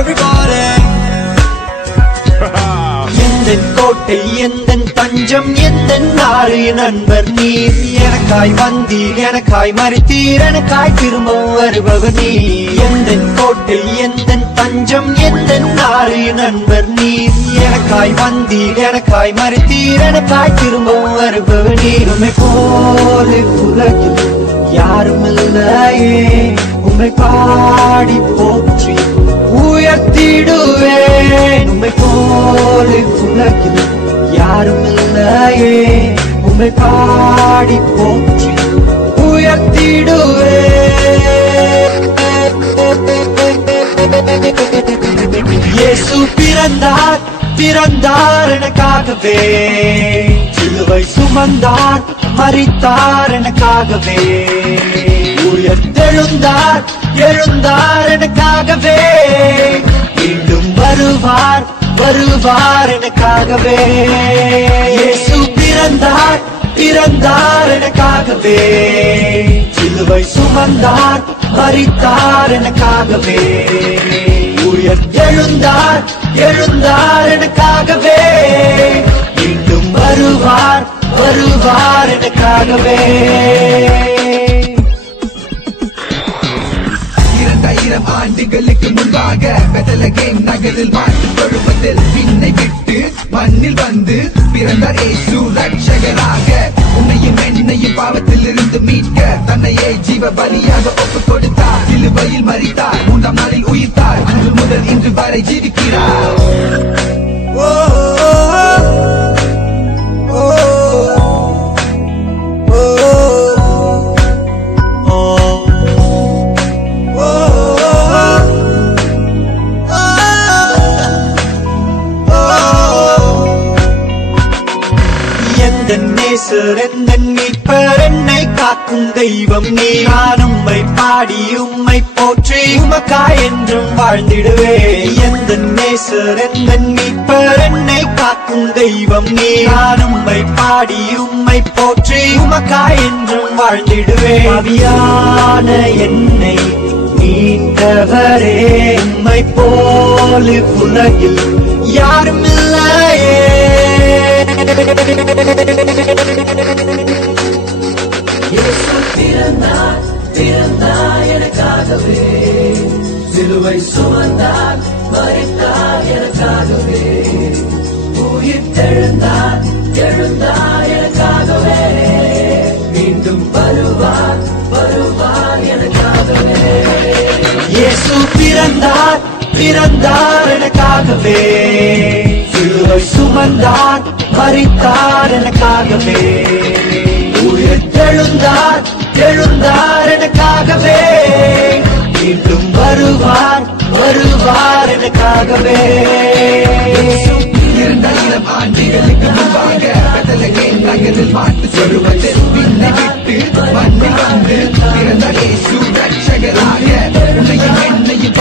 everybody. எந்தன் கோட்டை எந்தன் தஞ்சம் எந்தன் நாடு நண்பர் நீர் எனக்காய் வந்தீர் எனக்காய் மறித்தீர் எனக்காய் திரும்ப வருபவர் நீர் எந்தன் கோட்டை எந்தன் தஞ்சம் எந்தன் நாடு நண்பர் நீர் எனக்காய் வந்தீர் எனக்காய் மறித்தீர் எனக்காய் திரும்ப வருபவர் நீர் உம்மை போல உலகில் யாரும் இல்லையே உம்மை பாடி போற்றி உயர்த்திடுவேன் உம்மை போல உலகில் யாரும் இல்லையே உம்மை பாடி போற்றி உயர்த்திடுவேன் இயேசு பிறந்தார் பிறந்தார் எனக்காகவே சிலுவை சுமந்தார் மரித்தார் எனக்காகவே உயர்த்தெழுந்தார் எழுந்தார் எனக்காகவே மீண்டும் வருவார் வருவார் எனக்காகவே இயேசு பிறந்தார் பிறந்தார் எனக்காகவே சிலுவை சுமந்தார் மரித்தார் எனக்காகவே உயர்த்தெழுந்தார் எழுந்தார் எனக்காகவே மீண்டும் வருவார் வருவார் எனக்காகவே 2000 ஆண்டுகளுக்கு முன்பாக பெத்லகேம் நகரில் மாட்டு தொழுவத்தில் விண்ணை விட்டு மண்ணில் வந்து பிறந்தார் இயேசு ரட்சகராக உன்னையும் என்னையும் பாவத்தில் இருந்து மீட்க தன்னையே ஜீவ பலியாக ஒப்பு கொடுத்தார் சிலுவையில் மரித்தார் 3ஆம் நாளில் உயிர்த்தார் அன்று முதல் இன்று வரை ஜீவிக்கிறார் என்னை காக்கும் தெய்வம் நீ நான் உம்மை பாடி உம்மை போற்றி உமக்காய் என்றும் வாழ்ந்திடுவே எந்த நேசர் எந்த மீட்பர் என்னை காக்கும் தெய்வம் நீ நான் உம்மை பாடி உம்மை போற்றி உமக்காய் என்றும் வாழ்ந்திடுவே அவியான என்னை மீண்டவரே உம்மை போல உலகில் யாரும் இல்லையே இயேசு பிறந்தார் பிறந்தார் எனக்காகவே சிலுவை சுமந்தார் மரித்தார் எனக்காகவே உயிர்த்தெழுந்தார் எழுந்தார் எனக்காகவே மீண்டும் வருவார் வருவார் எனக்காகவே இயேசு பிறந்தார் பிறந்தார் எனக்காகவே சிலுவை சுமந்தார் மரித்தார் எனக்காகவே உயிர்த்தெழுந்தார் எழுந்தார் எனக்காகவே மீண்டும் வருவார் வருவார் எனக்காகவே 2000 ஆண்டுகளுக்கு முன்பாக பெத்லகேம் நகரில் மாட்டு தொழுவத்தில் விண்ணை விட்டு மண்ணில் வந்து பிறந்தார் இயேசு ரட்சகராக உன்னையும் என்னையும்